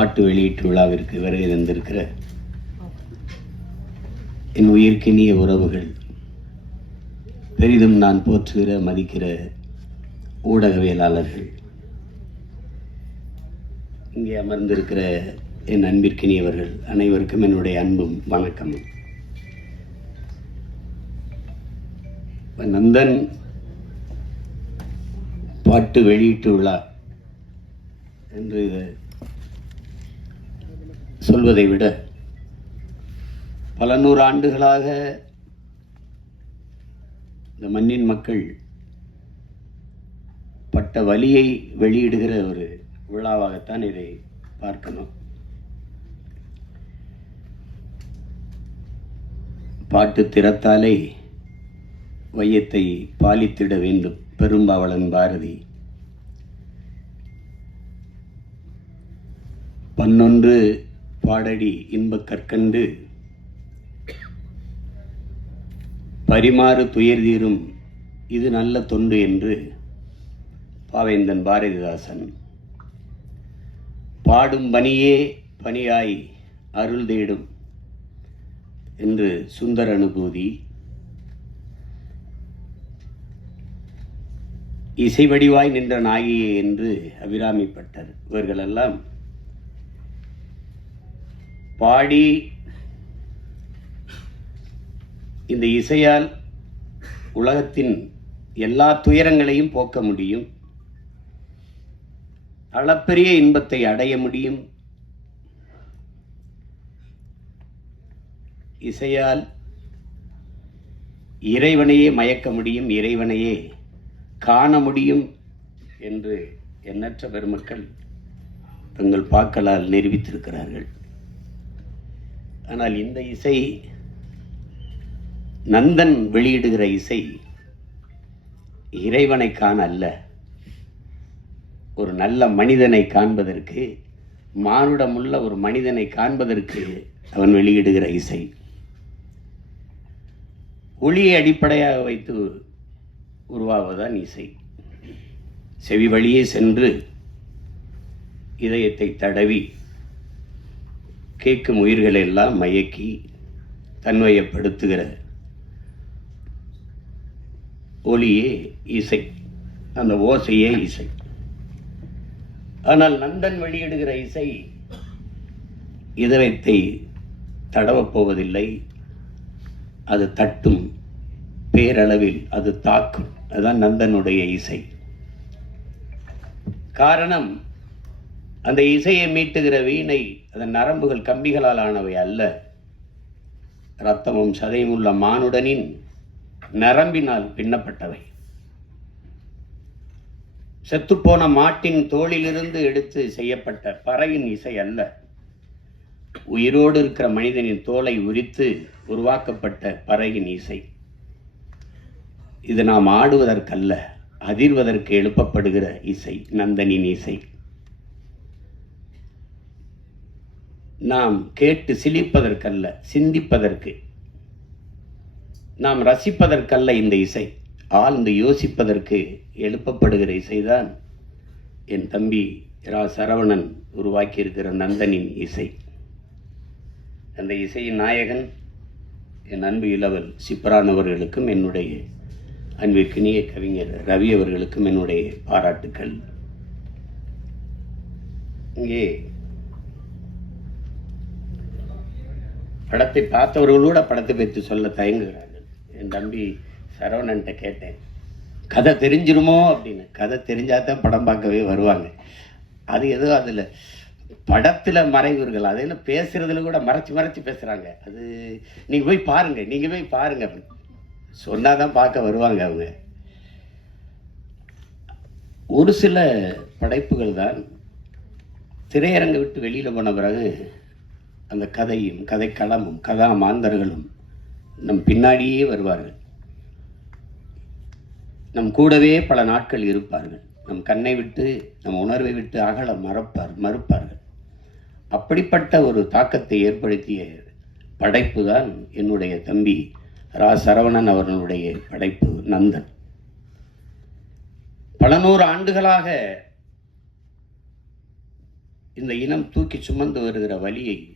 பாட்டு வெளியீட்டு விழாவிற்கு வருகை தந்திருக்கிற என் உயிர்க்கினிய உறவுகள் பெரிதும் நான் போற்றுகிற மதிக்கிற ஊடகவியலாளர்கள் இங்கே அமர்ந்திருக்கிற என் அன்பிற்கினியவர்கள் அனைவருக்கும் என்னுடைய அன்பும் வணக்கமும். நந்தன் பாட்டு வெளியீட்டு விழா என்று இதை சொல்வதை விட பல நூறு ஆண்டுகளாக இந்த மண்ணின் மக்கள் பட்ட வலியை வெளியிடுகிற ஒரு விழாவாகத்தான் இதை பார்க்கணும். பாட்டு திறத்தாலே வையத்தை பாலித்திட வேண்டும் பெரும்பாவளன் பாரதி. பன்னொன்று பாடடி இன்பக் கற்கண்டு. பரிமாறு துயர் தீரும் இது நல்ல தொண்டு என்று பாவேந்தன் பாரதிதாசன். பாடும் பணியே பணியாய் அருள் தேடும் என்று சுந்தர அனுபூதி. இசை வடிவாய் நின்ற நாயகியே என்று அபிராமிப்பட்டர். இவர்களெல்லாம் பாடி இந்த இசையால் உலகத்தின் எல்லா துயரங்களையும் போக்க முடியும். அளப்பெரிய இன்பத்தை அடைய முடியும். இசையால் இறைவனையே மயக்க முடியும் இறைவனையே காண முடியும் என்று எண்ணற்ற பெருமக்கள் தங்கள் பாக்களால் நிரூபித்திருக்கிறார்கள். ஆனால் இந்த இசை நந்தன் வெளியிடுகிற இசை இறைவனை காண அல்ல. ஒரு நல்ல மனிதனை காண்பதற்கு மானுடமுள்ள ஒரு மனிதனை காண்பதற்கு அவன் வெளியிடுகிற இசை. ஒளியை அடிப்படையாக வைத்து உருவாவதுதான் இசை. செவி வழியே சென்று இதயத்தை தடவி கேட்கும் உயிர்களை எல்லாம் மயக்கி தன்மையப்படுத்துகிற ஒளியே இசை அந்த ஓசையே இசை. ஆனால் நந்தன் வெளியிடுகிற இசை இதயத்தை தடவப் போவதில்லை. அது தட்டும் பேரளவில் அது தாக்கும். அதுதான் நந்தனுடைய இசை. காரணம் அந்த இசையை மீட்டுகிற வீணை அதன் நரம்புகள் கம்பிகளால் ஆனவை அல்ல. இரத்தமும் சதையும் உள்ள மானுடனின் நரம்பினால் பின்னப்பட்டவை. செத்துப்போன மாட்டின் தோளிலிருந்து எடுத்து செய்யப்பட்ட பறையின் இசை அல்ல. உயிரோடு இருக்கிற மனிதனின் தோலை உரித்து உருவாக்கப்பட்ட பறையின் இசை. இது நாம் ஆடுவதற்கல்ல அதிர்வதற்கு எழுப்பப்படுகிற இசை நந்தனின் இசை. நாம் கேட்டு சிலிப்பதற்கல்ல சிந்திப்பதற்கு. நாம் ரசிப்பதற்கல்ல இந்த இசை. ஆழ்ந்து யோசிப்பதற்கு எழுப்பப்படுகிற இசைதான் என் தம்பி ரா. சரவணன் உருவாக்கியிருக்கிற நந்தனின் இசை. அந்த இசையின் நாயகன் என் அன்பு இளவல் சிப்ரான் அவர்களுக்கும் என்னுடைய அன்பிற்கினிய கவிஞர் ரவி அவர்களுக்கும் என்னுடைய பாராட்டுக்கள். இங்கே படத்தை பார்த்தவர்களோட படத்தை பற்றி சொல்ல தயங்குகிறார்கள். என் தம்பி சரவணன்ட்ட கேட்டேன். கதை தெரிஞ்சிருமோ அப்படின்னு. கதை தெரிஞ்சாதான் படம் பார்க்கவே வருவாங்க. அது ஏதோ அதில் படத்தில் மறைவுர்கள் அதில் பேசுறதுல கூட மறைச்சு மறைச்சு பேசுகிறாங்க அது நீங்கள் போய் பாருங்க நீங்கள் போய் பாருங்க அப்படின்னு. சொன்னால் தான் பார்க்க வருவாங்க அவங்க. ஒரு சில படைப்புகள் தான் திரையரங்கை விட்டு வெளியில் போன பிறகு அந்த கதையும் கதைக்களமும் கதா மாந்தர்களும் நம் பின்னாடியே வருவார்கள். நம் கூடவே பல நாட்கள் இருப்பார்கள். நம் கண்ணை விட்டு நம் உணர்வை விட்டு அகல மறப்பார் மறுப்பார்கள். அப்படிப்பட்ட ஒரு தாக்கத்தை ஏற்படுத்திய படைப்பு தான் என்னுடைய தம்பி ரா. சரவணன் அவர்களுடைய படைப்பு நந்தன். பல நூறு ஆண்டுகளாக இந்த இனம் தூக்கி சுமந்து வருகிற வழியை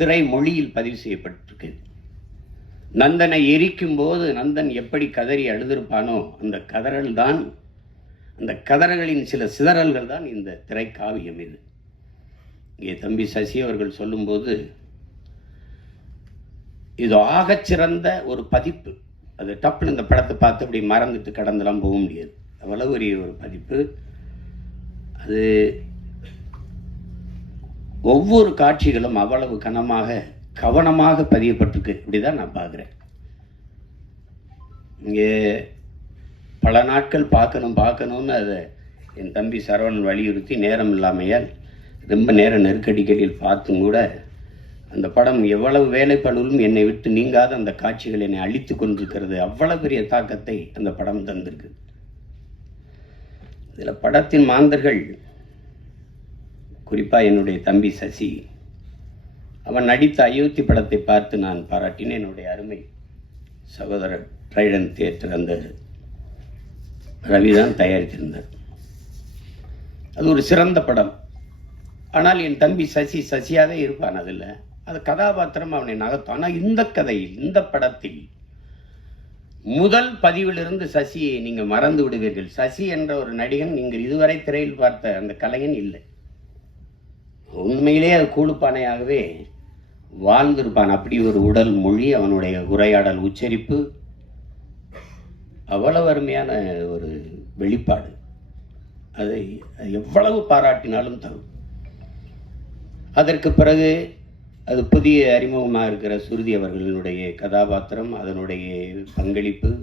திரை மொழியில் பதிவு செய்யப்பட்டிருக்கு நந்தனை எரிக்கும் போது நந்தன் எப்படி கதறி அழுதிருப்பானோ அந்த கதறல் தான் அந்த கதறல்களின் சில சிதறல்கள் தான் இந்த திரைக்காவியம் இது. இங்கே தம்பி சசி அவர்கள் சொல்லும்போது இது ஆகச்சிறந்த ஒரு பதிப்பு. அது டப்புன்னு இந்த படத்தை பார்த்து அப்படி மறந்துட்டு கடந்தெல்லாம் போக முடியாது. அவ்வளவு பெரிய ஒரு பதிப்பு. அது ஒவ்வொரு காட்சிகளும் அவ்வளவு கனமாக கவனமாக பதியப்பட்டிருக்கு. இப்படிதான் நான் பார்க்குறேன். இங்கே பல நாட்கள் பார்க்கணும் பார்க்கணும்னு அதை என் தம்பி சரவணன் வலியுறுத்தி நேரம் இல்லாமையால் ரொம்ப நேர நெருக்கடிகளில் பார்த்தும் கூட அந்த படம் எவ்வளவு வேலைப்பளுவும் என்னை விட்டு நீங்காத அந்த காட்சிகள் என்னை அழித்து கொண்டிருக்கிறது. அவ்வளவு பெரிய தாக்கத்தை அந்த படம் தந்திருக்கு. இதில் படத்தின் மாந்தர்கள் குறிப்பாக என்னுடைய தம்பி சசி. அவன் நடித்த அயோத்தி படத்தை பார்த்து நான் பாராட்டினேன். என்னுடைய அருமை சகோதரர் ட்ரைடன் தியேட்டர் அந்த ரவி தான் தயாரித்திருந்தார். அது ஒரு சிறந்த படம். ஆனால் என் தம்பி சசி சசியாகவே இருப்பான் அதில் அது கதாபாத்திரம் அவனை நகர்த்தும். ஆனால் இந்த கதையில் இந்த படத்தில் முதல் பதிவிலிருந்து சசியை நீங்கள் மறந்து விடுவீர்கள். சசி என்ற ஒரு நடிகன் நீங்கள் இதுவரை திரையில் பார்த்த அந்த கலைஞன் இல்லை. உண்மையிலே அது கூடுப்பானையாகவே வாழ்ந்திருப்பான். அப்படி ஒரு உடல் மொழி அவனுடைய உரையாடல் உச்சரிப்பு அவ்வளவு அருமையான ஒரு வெளிப்பாடு. அதை அது எவ்வளவு பாராட்டினாலும் தரும். அதற்கு பிறகு அது புதிய அறிமுகமாக இருக்கிற சுருதி அவர்களினுடைய கதாபாத்திரம் அதனுடைய பங்களிப்பு.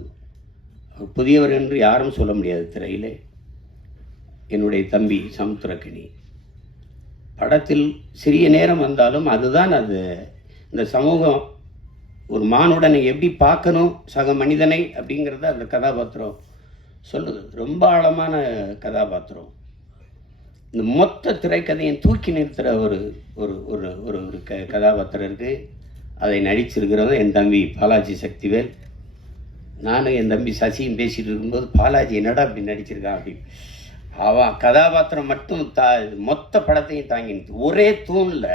புதியவர் என்று யாரும் சொல்ல முடியாது திரையிலே. என்னுடைய தம்பி சமுத்திரக்கணி படத்தில் சிறிய நேரம் வந்தாலும் அதுதான் அது. இந்த சமூகம் ஒரு மானுடனை எப்படி பார்க்கணும் சக மனிதனை அப்படிங்கிறத அந்த கதாபாத்திரம் சொல்லுது. ரொம்ப ஆழமான கதாபாத்திரம். இந்த மொத்த திரைக்கதையும் தூக்கி நிறுத்துகிற ஒரு ஒரு ஒரு ஒரு ஒரு க கதாபாத்திரம் இருக்குது அதை நடிச்சிருக்கிறவங்க என் தம்பி பாலாஜி சக்திவேல். நானும் என் தம்பி சசியும் பேசிகிட்டு இருக்கும்போது பாலாஜி என்னடா அப்படி நடிச்சிருக்கான் அப்படி. அவன் கதாபாத்திரம் மட்டும் தா மொத்த படத்தையும் தாங்கி நிற்குது ஒரே தூணில்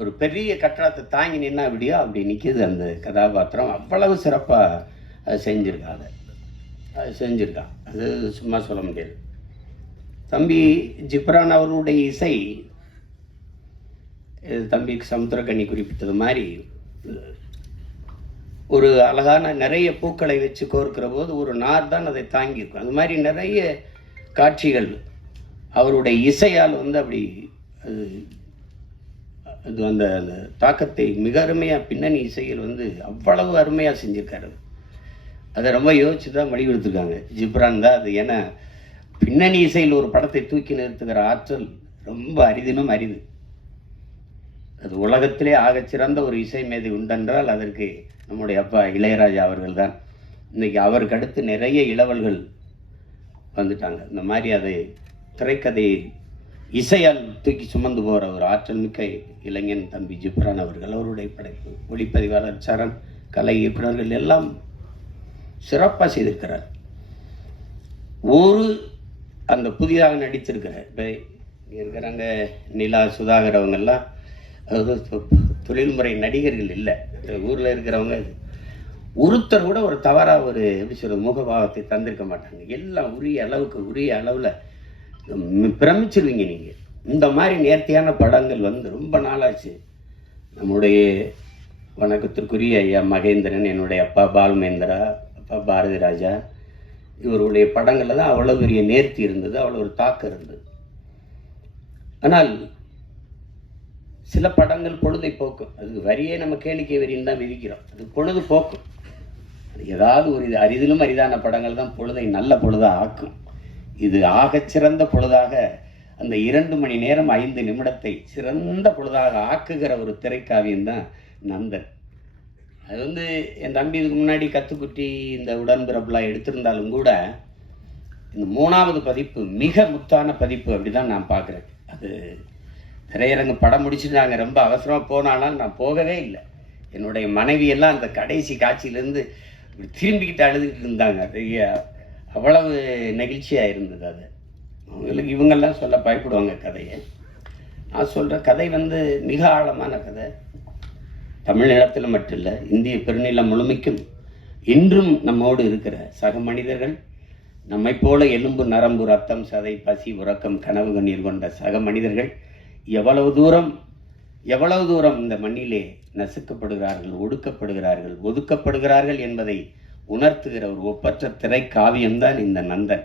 ஒரு பெரிய கட்டடத்தை தாங்கி நின்னா அப்படியோ அப்படி நிற்கிது அந்த கதாபாத்திரம். அவ்வளவு சிறப்பாக அது செஞ்சுருக்கான் அதை. அது செஞ்சுருக்கான் அது சும்மா சொல்ல முடியாது. தம்பி ஜிப்ரான் அவருடைய இசை இது தம்பி சமுத்திரக்கண்ணி குறிப்பிட்டது மாதிரி ஒரு அழகான நிறைய பூக்களை வச்சு கோர்க்கிற போது ஒரு நார் தான் அதை தாங்கியிருக்கும். அந்த மாதிரி நிறைய காட்சிகள் அவருடைய இசையால் வந்து அப்படி அது அது அந்த அந்த தாக்கத்தை மிக அருமையாக பின்னணி இசையில் வந்து அவ்வளவு அருமையாக செஞ்சுருக்காரு அதை ரொம்ப யோசிச்சு தான் வலியுறுத்திருக்காங்க. ஜிப்ரான் தான் அது. ஏன்னா பின்னணி இசையில் ஒரு படத்தை தூக்கி நிறுத்துகிற ஆற்றல் ரொம்ப அரிதினும் அரிது. அது உலகத்திலே ஆகச்சிறந்த ஒரு இசை மேதை உண்டென்றால் அதற்கு நம்முடைய அப்பா இளையராஜா அவர்கள் தான். இன்றைக்கி அவருக்கு அடுத்து நிறைய இளவல்கள் வந்துட்டாங்க. இந்த மாதிரி அதை திரைக்கதை இசையால் தூக்கி சுமந்து போகிற ஒரு ஆற்றல் மிக்க இளைஞன் தம்பி ஜிப்ரான் அவர்கள் அவருடைய படைப்பு. ஒளிப்பதிவாளர் சரண் கலை இயக்குனர்கள் எல்லாம் சிறப்பாக செய்திருக்கிறார். ஒரு அந்த புதிதாக நடித்திருக்கிற இப்போ இங்கே இருக்கிறாங்க நிலா சுதாகர் அவங்கெல்லாம் அதாவது தொ- தொழில்முறை நடிகர்கள் இல்லை. ஊரில் இருக்கிறவங்க ஒருத்தர் கூட ஒரு தவறாக ஒரு எப்படி சொல்கிறது முகபாவத்தை தந்திருக்க மாட்டாங்க. எல்லாம் உரிய அளவுக்கு உரிய அளவில் பிரமிச்சிருவீங்க நீங்கள் இந்த மாதிரி நேர்த்தியான படங்கள் வந்து ரொம்ப நாளாச்சு. நம்முடைய வணக்கத்திற்குரிய ஐயா மகேந்திரன் என்னுடைய அப்பா பாலுமேந்திரா அப்பா பாரதி ராஜா இவருடைய படங்களில் தான் அவ்வளோ பெரிய நேர்த்தி இருந்தது அவ்வளோ ஒரு தாக்கம் இருந்தது. ஆனால் சில படங்கள் பொழுதை போக்கும் அது வரியே நம்ம கேளிக்கை வரின்னு தான் விதிக்கிறோம் அது பொழுது போக்கும் ஏதாவது ஒரு இது அரிதிலும் அரிதான படங்கள் தான் பொழுதை நல்ல பொழுதாக ஆக்கும். இது ஆகச் சிறந்த பொழுதாக அந்த இரண்டு மணி நேரம் ஐந்து நிமிடத்தை சிறந்த பொழுதாக ஆக்குகிற ஒரு திரைக்காவியம் தான் நந்தன். அது வந்து என் தம்பி இதுக்கு முன்னாடி கத்துக்குட்டி இந்த உடன்பிறப்புலாம் எடுத்திருந்தாலும் கூட இந்த மூணாவது பதிப்பு மிக முத்தான பதிப்பு அப்படி தான் நான் பார்க்குறேன். அது திரையரங்கு படம் முடிச்சுட்டு நாங்கள் ரொம்ப அவசரமாக போனாலும் நான் போகவே இல்லை. என்னுடைய மனைவியெல்லாம் அந்த கடைசி காட்சியிலேருந்து திரும்பிக்கிட்டு அழுதுகிட்டு இருந்தாங்க பெரிய அவ்வளவு நெகிழ்ச்சியாக இருந்தது அது. அவங்களுக்கு இவங்கெல்லாம் சொல்ல பயப்படுவாங்க கதையை. நான் சொல்கிற கதை வந்து மிக ஆழமான கதை. தமிழ்நிலத்தில் மட்டும் இல்லை இந்திய பெருநிலம் முழுமைக்கும் இன்றும் நம்மோடு இருக்கிற சக மனிதர்கள் நம்மைப் போல எலும்பு நரம்பு ரத்தம் சதை பசி உறக்கம் கனவு கண்ணீர் கொண்ட சக மனிதர்கள் எவ்வளவு தூரம் எவ்வளவு தூரம் இந்த மண்ணிலே நசுக்கப்படுகிறார்கள் ஒடுக்கப்படுகிறார்கள் ஒதுக்கப்படுகிறார்கள் என்பதை உணர்த்துகிற ஒரு ஒப்பற்ற திரை காவியம்தான் இந்த நந்தன்.